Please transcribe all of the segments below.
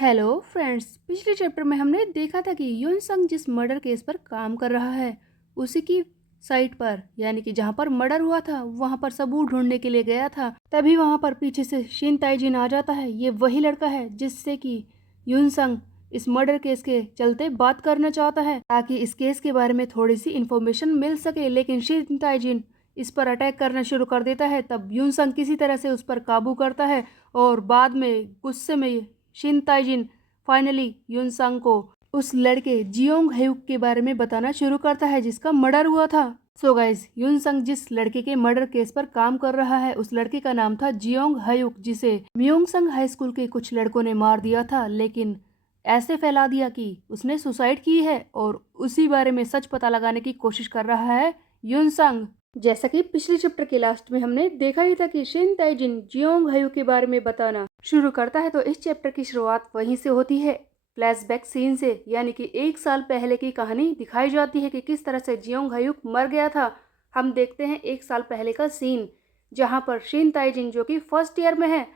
Hello friends, पिछले chapter में हमने देखा था कि यून संग जिस मर्डर केस पर काम कर रहा है उसी की साइट पर यानी कि जहां पर मर्डर हुआ था वहां पर सबूत ढूंढने के लिए गया था। तभी वहां पर पीछे से शिन ताइजिन आ जाता है। ये वही लड़का है जिससे कि यून संग इस मर्डर केस के चलते बात करना चाहता है ताकि इस केस के बारे में थोड़ी सी इंफॉर्मेशन मिल सके, लेकिन शिन ताइजिन इस पर अटैक करना शुरू कर देता है। तब यून संग किसी तरह से उस पर काबू करता है और बाद में गुस्से में शिन ताइजिन फाइनली युनसंग को उस लड़के जियोंग हयुक के बारे में बताना शुरू करता है जिसका मर्डर हुआ था। सो गाइस, युनसंग जिस लड़के के मर्डर केस पर काम कर रहा है उस लड़के का नाम था जियोंग हयुक, जिसे म्योंगसंग हाई स्कूल के कुछ लड़कों ने मार दिया था, लेकिन ऐसे फैला दिया कि उसने सुसाइड की है और उसी बारे में सच पता लगाने की कोशिश कर रहा है युनसंग। जैसा कि पिछले चैप्टर के लास्ट में हमने देखा ही था कि शिन ताइजिन जियोंग हयू के बारे में बताना शुरू करता है, तो इस चैप्टर की शुरुआत वहीं से होती है, फ्लैशबैक सीन से। यानी कि 1 साल पहले की कहानी दिखाई जाती है कि किस तरह से जियोंग हयू मर गया था। हम देखते हैं 1 साल पहले का सीन जहां पर शिन ताइजिन जो कि फर्स्ट ईयर में है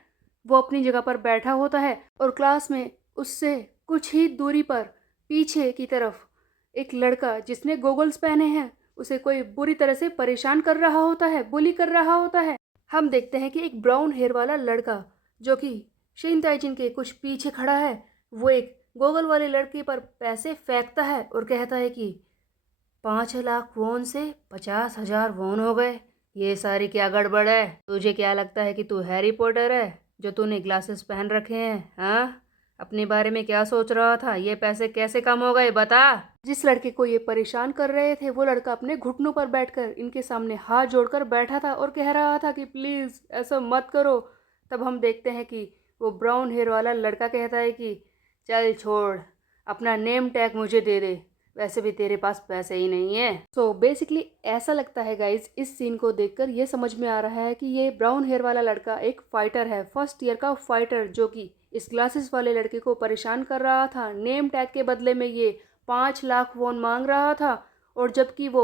वो अपनी जगह पर बैठा होता है और क्लास में उससे कुछ ही दूरी पर पीछे की तरफ एक लड़का जिसने गोगल्स पहने हैं उसे कोई बुरी तरह से परेशान कर रहा होता है, बुली कर रहा होता है। हम देखते हैं कि एक ब्राउन हेयर वाला लड़का जो कि शिन ताइजिन के कुछ पीछे खड़ा है वो एक गोगल वाले लड़के पर पैसे फेंकता है और कहता है कि 5 लाख वॉन से 50,000 वॉन हो गए। ये सारी क्या गड़बड़ है? तुझे क्या लगता है कि तू हैरी पॉटर है जो तूने ग्लासेस पहन रखे हैं? हाँ, अपने बारे में क्या सोच रहा था? ये पैसे कैसे कम हो गए बता। जिस लड़के को ये परेशान कर रहे थे वो लड़का अपने घुटनों पर बैठकर इनके सामने हाथ जोड़कर बैठा था और कह रहा था कि प्लीज ऐसा मत करो। तब हम देखते हैं कि वो ब्राउन हेयर वाला लड़का कहता है कि चल छोड़, अपना नेम टैग मुझे दे दे, वैसे भी तेरे पास पैसे ही नहीं है। सो बेसिकली ऐसा लगता है गाइज, इस सीन को देखकर ये समझ में आ रहा है कि ये ब्राउन हेयर वाला लड़का एक फाइटर है, फर्स्ट ईयर का फाइटर जो कि इस ग्लासेस वाले लड़के को परेशान कर रहा था। नेम टैग के बदले में ये 5 लाख वॉन मांग रहा था और जबकि वो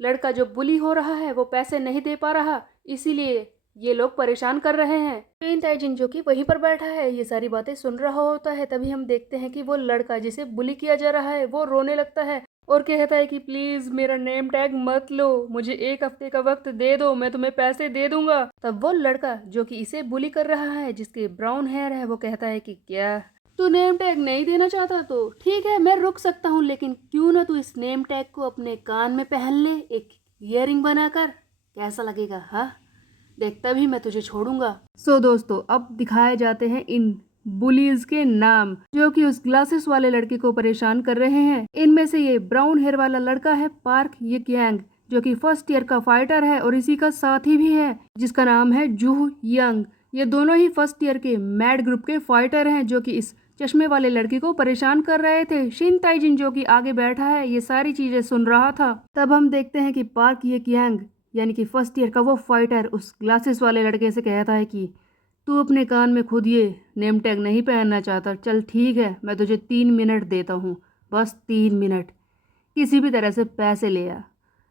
लड़का जो बुली हो रहा है वो पैसे नहीं दे पा रहा, इसीलिए ये लोग परेशान कर रहे हैं। शिन ताइजिन जो कि वहीं पर बैठा है ये सारी बातें सुन रहा होता है। तभी हम देखते हैं कि वो लड़का जिसे बुली किया जा रहा है वो रोने लगता है और कहता है कि प्लीज मेरा नेम टैग मत लो, मुझे 1 हफ्ते का वक्त दे दो, मैं तुम्हें पैसे दे दूंगा। तब वो लड़का जो कि इसे बुली कर रहा है जिसके ब्राउन हेयर है वो कहता है कि क्या तू नेम टैग नहीं देना चाहता तो ठीक है, मैं रुक सकता हूँ, लेकिन क्यों ना तू इस नेम टैग को अपने कान में पहन ले, एक ईयरिंग बनाकर, कैसा लगेगा? हाँ, देखता भी मैं तुझे छोड़ूंगा। सो दोस्तों, अब दिखाए जाते हैं इन बुलीज के नाम जो कि उस ग्लासेस वाले लड़के को परेशान कर रहे हैं। इनमें से ये ब्राउन हेयर वाला लड़का है पार्क यिकयांग जो कि फर्स्ट ईयर का फाइटर है और इसी का साथी भी है जिसका नाम है जूह यंग। ये दोनों ही फर्स्ट ईयर के मैड ग्रुप के फाइटर हैं जो कि इस चश्मे वाले लड़के को परेशान कर रहे थे। शिन ताइजिन जो कि आगे बैठा है ये सारी चीजें सुन रहा था। तब हम देखते हैं कि पार्क यिकयांग यानी कि फर्स्ट ईयर का वो फाइटर उस ग्लासेस वाले लड़के से कहता है कि तू अपने कान में खुद ये नेम टैग नहीं पहनना चाहता, चल ठीक है, मैं तुझे 3 मिनट देता हूँ, बस 3 मिनट, किसी भी तरह से पैसे ले आ।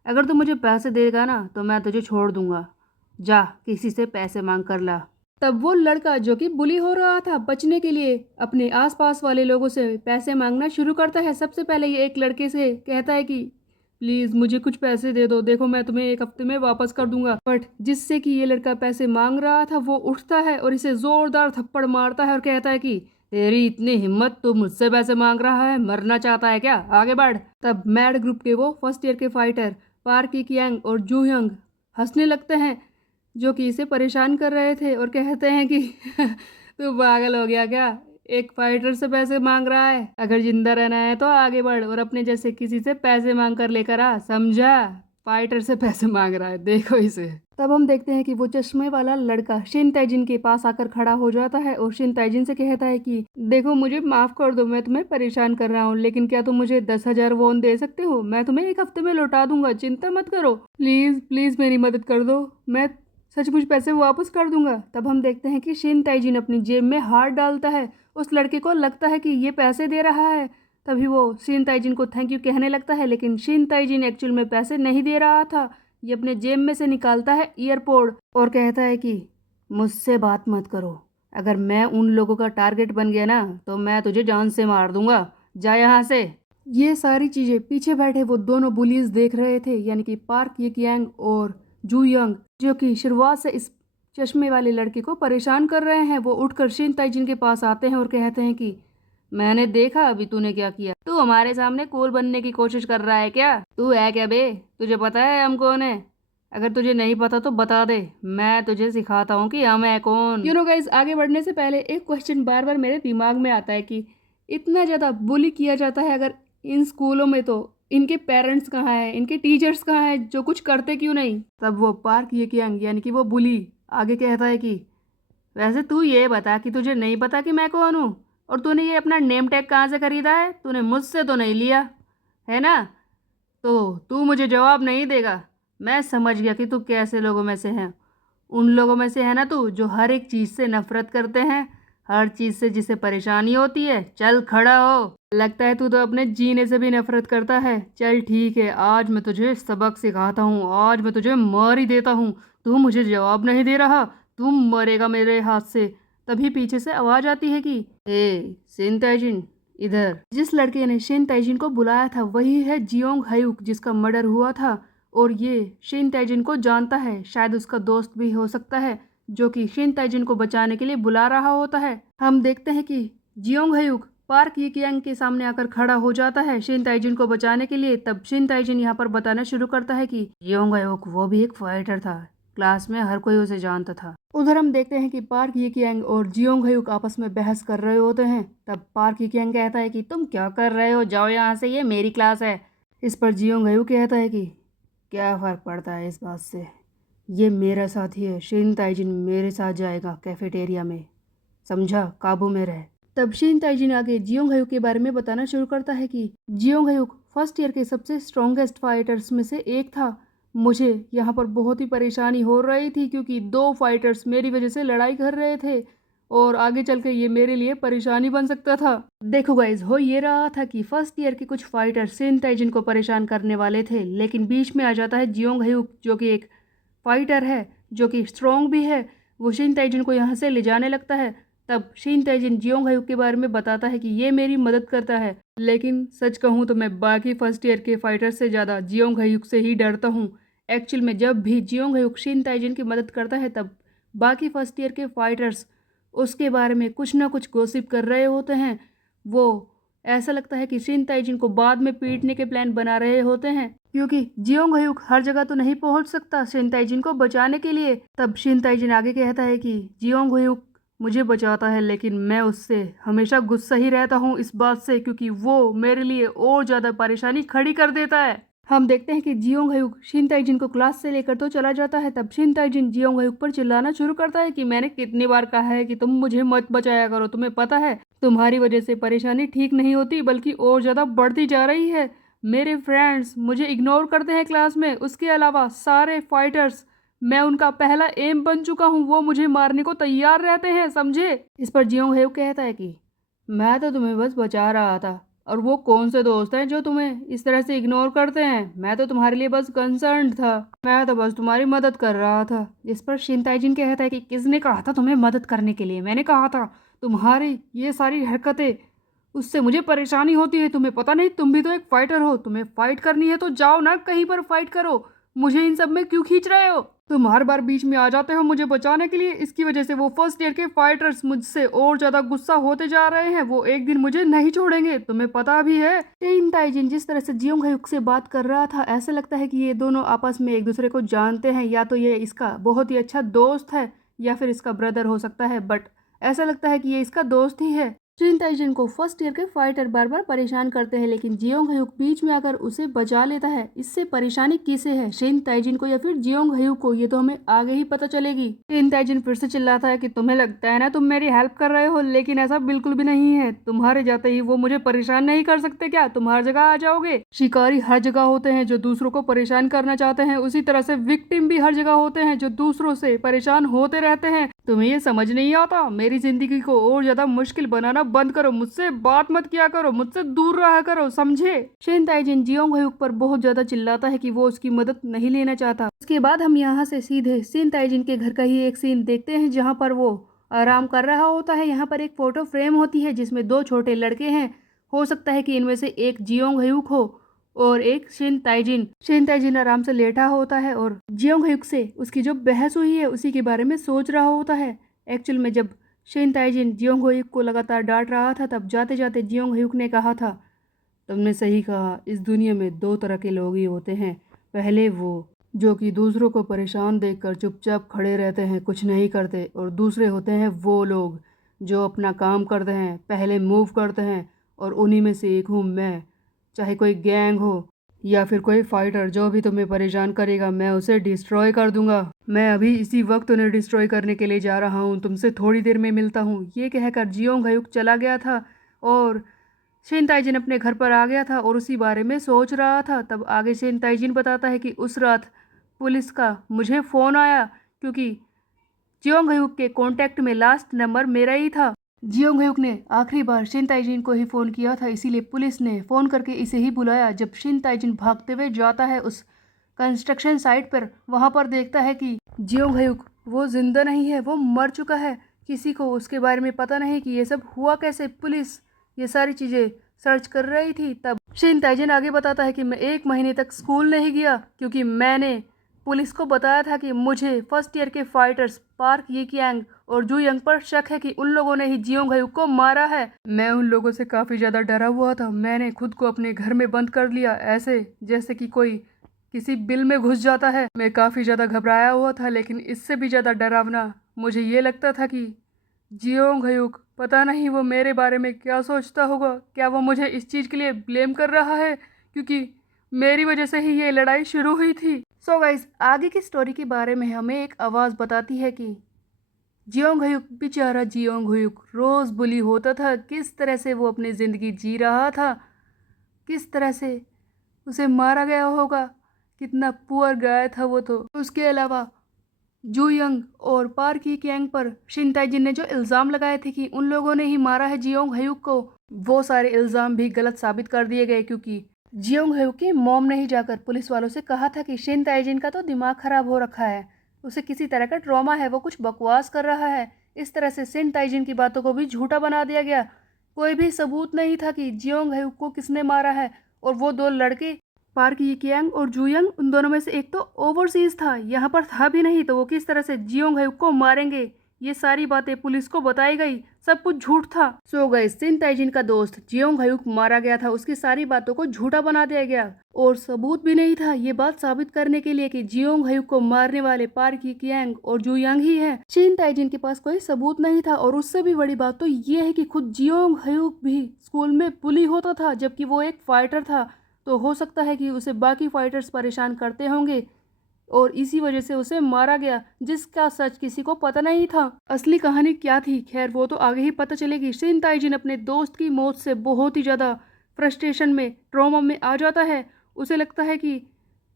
अगर तू मुझे पैसे देगा ना तो मैं तुझे छोड़ दूंगा, जा किसी से पैसे मांग कर ला। तब वो लड़का जो कि बुली हो रहा था बचने के लिए अपने आसपास वाले लोगों से पैसे मांगना शुरू करता है। सबसे पहले ये एक लड़के से कहता है कि प्लीज़ मुझे कुछ पैसे दे दो, देखो मैं तुम्हें 1 हफ्ते में वापस कर दूंगा। बट जिससे कि ये लड़का पैसे मांग रहा था वो उठता है और इसे जोरदार थप्पड़ मारता है और कहता है कि तेरी इतनी हिम्मत, तू मुझसे पैसे मांग रहा है, मरना चाहता है क्या? आगे बढ़। तब मैड ग्रुप के वो फर्स्ट ईयर के फाइटर पार्क यिकयांग और जूहंग हंसने लगते हैं जो कि इसे परेशान कर रहे थे और कहते हैं कि तू पागल हो गया क्या, एक फाइटर से पैसे मांग रहा है? अगर जिंदा रहना है तो आगे बढ़ और अपने जैसे किसी से पैसे मांग कर लेकर आ, समझा? फाइटर से पैसे मांग रहा है, देखो इसे। तब हम देखते हैं कि वो चश्मे वाला लड़का शिन ताइजिन के पास आकर खड़ा हो जाता है और शिन ताइजिन से कहता है कि देखो मुझे माफ कर दो, मैं तुम्हें परेशान कर रहा हूँ, लेकिन क्या तुम मुझे 10,000 वॉन दे सकते हो? मैं तुम्हें 1 हफ्ते में लौटा दूंगा, चिंता मत करो, प्लीज प्लीज मेरी मदद कर दो, मैं सचमुच पैसे वापस कर दूंगा। तब हम देखते हैं कि शिन ताइजिन अपनी जेब में हाथ डालता है। उस लड़के को लगता है कि ये पैसे दे रहा है, तभी वो शिन ताइजिन को थैंक यू कहने लगता है, लेकिन शिन ताइजिन एक्चुअल में पैसे नहीं दे रहा था। ये अपने जेब में से निकालता है ईयरपोड और कहता है कि मुझसे बात मत करो, अगर मैं उन लोगों का टारगेट बन गया ना तो मैं तुझे जान से मार दूंगा, जा यहाँ से। ये सारी चीजें पीछे बैठे वो दोनों बुलीज देख रहे थे, यानी कि पार्क ये कियांग और जू यंग, जो कि शुरुआत से इस चश्मे वाले लड़के को परेशान कर रहे हैं। वो उठकर शिन ताइजिन के पास आते हैं और कहते हैं कि मैंने देखा अभी तूने क्या किया, तू हमारे सामने कूल बनने की कोशिश कर रहा है क्या? तू है क्या बे? तुझे पता है हम कौन है? अगर तुझे नहीं पता तो बता दे, मैं तुझे सिखाता हूँ कि हम है कौन। गाइस, आगे बढ़ने से पहले एक क्वेश्चन बार बार मेरे दिमाग में आता है कि इतना ज़्यादा बुली किया जाता है अगर इन स्कूलों में, तो इनके पेरेंट्स कहाँ हैं, इनके टीचर्स कहाँ हैं, जो कुछ करते क्यों नहीं? तब वो पार्क ये कियांग यानी कि वो बुली आगे कहता है कि वैसे तू ये बता कि तुझे नहीं पता कि मैं कौन हूँ, और तूने ये अपना नेम टैग कहाँ से खरीदा है? तूने मुझसे तो नहीं लिया है ना? तो तू मुझे जवाब नहीं देगा। मैं समझ गया कि तू कैसे लोगों में से है। उन लोगों में से है ना तू, जो हर एक चीज़ से नफरत करते हैं, हर चीज़ से जिसे परेशानी होती है। चल खड़ा हो, लगता है तू तो अपने जीने से भी नफरत करता है। चल ठीक है, आज मैं तुझे सबक सिखाता हूँ, आज मैं तुझे मार ही देता हूँ। तू मुझे जवाब नहीं दे रहा, तू मरेगा मेरे हाथ से। तभी पीछे से आवाज़ आती है कि हे शिन ताइजिन, इधर। जिस लड़के ने शिन ताइजिन को बुलाया था वही है जियोंग हयुक, जिसका मर्डर हुआ था। और ये शिन ताइजिन को जानता है, शायद उसका दोस्त भी हो सकता है, जो कि शिन ताइजिन को बचाने के लिए बुला रहा होता है। हम देखते हैं कि जियोंग हयुक पार्क ये कियांग के सामने आकर खड़ा हो जाता है शिन ताइजिन को बचाने के लिए। तब शिन ताइजिन यहाँ पर बताना शुरू करता है कि जियोंग हयुक वो भी एक फाइटर था, क्लास में हर कोई उसे जानता था। उधर हम देखते हैं कि पार्क ये कियांग और जियोंग हयुक आपस में बहस कर रहे होते हैं। तब पार्क ये कियांग कहता है कि तुम क्या कर रहे हो, जाओ यहाँ से, ये मेरी क्लास है। इस पर जियोंग हयुक कहता है कि क्या फ़र्क पड़ता है इस बात से, ये मेरा साथी है। शिन ताइजिन मेरे साथ जाएगा कैफेटेरिया में, समझा? काबू में रहे। तब शिन ताइजिन आगे जियोंग हयुक के बारे में बताना शुरू करता है कि जियोंग हयुक फर्स्ट ईयर के सबसे स्ट्रॉन्गेस्ट फाइटर्स में से एक था। मुझे यहाँ पर बहुत ही परेशानी हो रही थी क्योंकि दो फाइटर्स मेरी वजह से लड़ाई कर रहे थे और आगे चल के ये मेरे लिए परेशानी बन सकता था। देखो गाइज, हो ये रहा था कि फर्स्ट ईयर के कुछ फाइटर शिन ताइजिन को परेशान करने वाले थे, लेकिन बीच में आ जाता है जियोंग हयुक, जो कि एक फाइटर है, जो कि स्ट्रॉन्ग भी है। वो शिन ताइजिन को यहाँ से ले जाने लगता है। तब शिन ताइजिन जियोंग हयुक के बारे में बताता है कि ये मेरी मदद करता है, लेकिन सच कहूँ तो मैं बाकी फर्स्ट ईयर के फाइटर से ज़्यादा जियोंग हयुक से ही डरता हूँ। एक्चुअल में जब भी जियोंग हयुक शिन ताइजिन की मदद करता है तब बाकी फर्स्ट ईयर के फाइटर्स उसके बारे में कुछ ना कुछ गॉसिप कर रहे होते हैं। वो ऐसा लगता है कि शिन ताइजिन को बाद में पीटने के प्लान बना रहे होते हैं, क्योंकि जियोंग हयुक हर जगह तो नहीं पहुंच सकता शिन ताइजिन को बचाने के लिए। तब शिन ताइजिन आगे कहता है कि जियोंग हयुक मुझे बचाता है, लेकिन मैं उससे हमेशा गुस्सा ही रहता हूँ इस बात से, क्योंकि वो मेरे लिए और ज़्यादा परेशानी खड़ी कर देता है। हम देखते हैं कि जियोंग हयुक शिन ताइजिन को क्लास से लेकर तो चला जाता है। तब शिन ताइजिन जियोंग हयुक पर चिल्लाना शुरू करता है कि मैंने कितनी बार कहा है कि तुम मुझे मत बचाया करो, तुम्हें पता है तुम्हारी वजह से परेशानी ठीक नहीं होती बल्कि और ज़्यादा बढ़ती जा रही है। मेरे फ्रेंड्स मुझे इग्नोर करते हैं क्लास में, उसके अलावा सारे फाइटर्स, मैं उनका पहला एम बन चुका हूँ, वो मुझे मारने को तैयार रहते हैं, समझे? इस पर जियोंग हयुक कहता है कि मैं तो तुम्हें बस बचा रहा था, और वो कौन से दोस्त हैं जो तुम्हें इस तरह से इग्नोर करते हैं? मैं तो तुम्हारे लिए बस कंसर्न था, मैं तो बस तुम्हारी मदद कर रहा था। इस पर शिन ताइजिन कहता है कि किसने कहा था तुम्हें मदद करने के लिए? मैंने कहा था तुम्हारी ये सारी हरकतें, उससे मुझे परेशानी होती है, तुम्हें पता नहीं? तुम भी तो एक फाइटर हो, तुम्हें फाइट करनी है तो जाओ ना कहीं पर फाइट करो, मुझे इन सब में क्यों खींच रहे हो? तुम हर बार बीच में आ जाते हो मुझे बचाने के लिए, इसकी वजह से वो फर्स्ट ईयर के फाइटर्स मुझसे और ज्यादा गुस्सा होते जा रहे हैं, वो एक दिन मुझे नहीं छोड़ेंगे, तुम्हें पता भी है। शिन ताइजिन जिस तरह से जियोंग हयुक से बात कर रहा था, ऐसा लगता है कि ये दोनों आपस में एक दूसरे को जानते हैं, या तो ये इसका बहुत ही अच्छा दोस्त है या फिर इसका ब्रदर हो सकता है, बट ऐसा लगता है कि ये इसका दोस्त ही है। शिन ताइजिन को फर्स्ट ईयर के फाइटर बार बार परेशान करते हैं, लेकिन जियोंग हयुक बीच में आकर उसे बचा लेता है। इससे परेशानी किसे है, शिन ताइजिन को या फिर जियोंग हयुक को, ये तो हमें आगे ही पता चलेगी। शिन ताइजिन फिर से चिल्लाता है कि तुम्हें लगता है ना तुम मेरी हेल्प कर रहे हो, लेकिन ऐसा बिल्कुल भी नहीं है। तुम्हारे जाते ही वो मुझे परेशान नहीं कर सकते क्या? तुम हर जगह आ जाओगे। शिकारी हर जगह होते हैं जो दूसरों को परेशान करना चाहते हैं, उसी तरह से विक्टिम भी हर जगह होते हैं जो दूसरों से परेशान होते रहते हैं। तुम्हें ये समझ नहीं आता? मेरी जिंदगी को और ज्यादा मुश्किल बनाना बंद करो, मुझसे बात मत किया करो, मुझसे दूर रहा करो, समझे? शिन ताइजिन जियोंग हयुक पर बहुत ज्यादा चिल्लाता है कि वो उसकी मदद नहीं लेना चाहता। उसके बाद हम यहाँ से सीधे शिन ताइजिन के घर का ही एक सीन देखते हैं, जहाँ पर वो आराम कर रहा होता है। यहाँ पर एक फ़ोटो फ्रेम होती है जिसमें 2 छोटे लड़के हैं। हो सकता है कि इनमें से एक जियोंग ह्यूक हो और एक शिन ताइजिन। शिन ताइजिन आराम से लेटा होता है और जियोंग ह्यूक से उसकी जो बहस हुई है उसी के बारे में सोच रहा होता है। एक्चुअल में जब शिन ताइजिन जियोंग ह्यूक को लगातार डांट रहा था तब जाते जाते जियोंग ह्यूक ने कहा था, तुमने सही कहा, इस दुनिया में 2 तरह के लोग ही होते हैं। पहले वो जो कि दूसरों को परेशान देखकर चुपचाप खड़े रहते हैं, कुछ नहीं करते, और दूसरे होते हैं वो लोग जो अपना काम करते हैं, पहले मूव करते हैं, और उन्हीं में से एक हूँ मैं। चाहे कोई गैंग हो या फिर कोई फाइटर, जो भी तुम्हें परेशान करेगा मैं उसे डिस्ट्रॉय कर दूंगा। मैं अभी इसी वक्त उन्हें डिस्ट्रॉय करने के लिए जा रहा हूँ, तुमसे थोड़ी देर में मिलता हूँ। ये कहकर जियोंग ह्यूक चला गया था और शिन ताइजिन अपने घर पर आ गया था और उसी बारे में सोच रहा था। तब आगे शिन ताइजिन बताता है कि उस रात पुलिस का मुझे फ़ोन आया क्योंकि जियोंग ह्यूक के कॉन्टैक्ट में लास्ट नंबर मेरा ही था। जियोंग ह्यूक ने आखिरी बार शिन ताइजिन को ही फ़ोन किया था, इसीलिए पुलिस ने फ़ोन करके इसे ही बुलाया। जब शिन ताइजिन भागते हुए जाता है उस कंस्ट्रक्शन साइट पर, वहाँ पर देखता है कि जियोंग ह्यूक वो जिंदा नहीं है, वो मर चुका है। किसी को उसके बारे में पता नहीं कि ये सब हुआ कैसे। पुलिस ये सारी चीज़ें सर्च कर रही थी। तब शिन ताइजिन आगे बताता है कि मैं 1 महीने तक स्कूल नहीं गया क्योंकि मैंने पुलिस को बताया था कि मुझे फर्स्ट ईयर के फाइटर्स पार्क यिकियांग और जू यंग पर शक है कि उन लोगों ने ही जियोंग ह्यूक को मारा है। मैं उन लोगों से काफ़ी ज़्यादा डरा हुआ था। मैंने खुद को अपने घर में बंद कर लिया, ऐसे जैसे कि कोई किसी बिल में घुस जाता है। मैं काफ़ी ज़्यादा घबराया हुआ था, लेकिन इससे भी ज़्यादा डरावना मुझे ये लगता था कि जियोंग ह्यूक पता नहीं वो मेरे बारे में क्या सोचता होगा। क्या वो मुझे इस चीज़ के लिए ब्लेम कर रहा है क्योंकि मेरी वजह से ही ये लड़ाई शुरू हुई थी। सो गाइस, आगे की स्टोरी के बारे में हमें एक आवाज़ बताती है कि जियोंग ह्यूक, बेचारा जियोंग ह्यूक रोज़ बुली होता था। किस तरह से वो अपनी ज़िंदगी जी रहा था, किस तरह से उसे मारा गया होगा, कितना पुअर गाय था वो। तो उसके अलावा जू यंग और पार्क ही कैंग पर शिन ताइजिन ने जो इल्ज़ाम लगाए थे कि उन लोगों ने ही मारा है जियोंग ह्यूक को, वो सारे इल्ज़ाम भी गलत साबित कर दिए गए क्योंकि जियोंग ह्यूक की मॉम ने ही जाकर पुलिस वालों से कहा था कि शिन ताइजिन का तो दिमाग खराब हो रखा है, उसे किसी तरह का ट्रॉमा है, वो कुछ बकवास कर रहा है। इस तरह से शिन ताइजिन की बातों को भी झूठा बना दिया गया। कोई भी सबूत नहीं था कि जियोंग ह्यूक को किसने मारा है। और वो 2 लड़के पार्क यिकियांग और जूयंग, उन दोनों में से एक तो ओवरसीज था, यहाँ पर था भी नहीं, तो वो किस तरह से जियोंग ह्यूक को मारेंगे। ये सारी बातें पुलिस को बताई गई, सब कुछ झूठ था। सो गाइस, शिन ताइजिन का दोस्त जियोंग ह्यूक मारा गया था, उसकी सारी बातों को झूठा बना दिया गया और सबूत भी नहीं था ये बात साबित करने के लिए कि जियोंग ह्यूक को मारने वाले पार्क यिकियांग और जूयंग ही है। शिन ताइजिन के पास कोई सबूत नहीं था और उससे भी बड़ी बात तो ये है कि खुद जियोंग ह्यूक भी स्कूल में बुली होता था जबकि वो एक फाइटर था। तो हो सकता है कि उसे बाकी फाइटर्स परेशान करते होंगे और इसी वजह से उसे मारा गया, जिसका सच किसी को पता नहीं था। असली कहानी क्या थी, खैर वो तो आगे ही पता चलेगी। शिन ताइजिन अपने दोस्त की मौत से बहुत ही ज़्यादा फ्रस्ट्रेशन में, ट्रॉमा में आ जाता है। उसे लगता है कि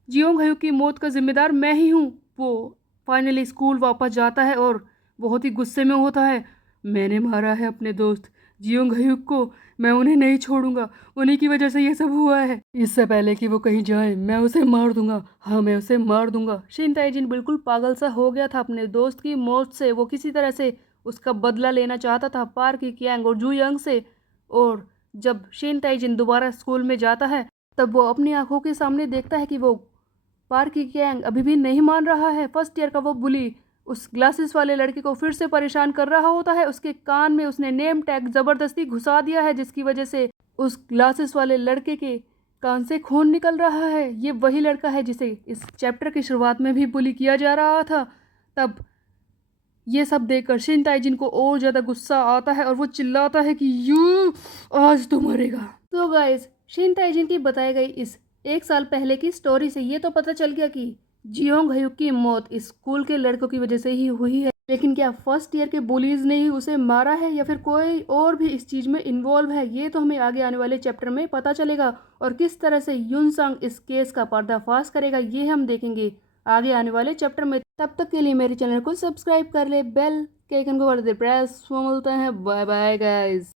जियोंग ह्यूक की मौत का जिम्मेदार मैं ही हूँ। वो फाइनली स्कूल वापस जाता है और बहुत ही गुस्से में होता है। मैंने मारा है अपने दोस्त जियोंग ह्यूक को, मैं उन्हें नहीं छोड़ूंगा, उन्हीं की वजह से ये सब हुआ है। इससे पहले कि वो कहीं जाए मैं उसे मार दूंगा, हाँ मैं उसे मार दूंगा। शिन ताइजिन बिल्कुल पागल सा हो गया था अपने दोस्त की मौत से। वो किसी तरह से उसका बदला लेना चाहता था पार्क यिकियांग और जू यंग से। और जब शिन ताइजिन दोबारा स्कूल में जाता है तब वो अपनी आंखों के सामने देखता है कि वो पार्क यिकियांग अभी भी नहीं मान रहा है। फर्स्ट ईयर का वो बुली उस ग्लासेस वाले लड़के को फिर से परेशान कर रहा होता है। उसके कान में उसने नेम टैग जबरदस्ती घुसा दिया है जिसकी वजह से उस ग्लासेस वाले लड़के के कान से खून निकल रहा है। ये वही लड़का है जिसे इस चैप्टर की शुरुआत में भी बुली किया जा रहा था। तब ये सब देखकर शिन ताइजिन को और ज़्यादा गुस्सा आता है और वो चिल्लाता है कि यू आज तो मरेगा। तो गाइस, शिन ताइजिन की बताई गई इस 1 साल पहले की स्टोरी से ये तो पता चल गया कि जियोंग ह्यूक की मौत इस स्कूल के लड़कों की वजह से ही हुई है। लेकिन क्या फर्स्ट ईयर के बुलीज ने ही उसे मारा है या फिर कोई और भी इस चीज़ में इन्वॉल्व है, ये तो हमें आगे आने वाले चैप्टर में पता चलेगा। और किस तरह से युन संग इस केस का पर्दाफाश करेगा ये हम देखेंगे आगे आने वाले चैप्टर में। तब तक के लिए मेरे चैनल को सब्सक्राइब कर ले, बेल के आइकन को कर दे प्रेस। मिलते हैं, बाय बाय गाइस।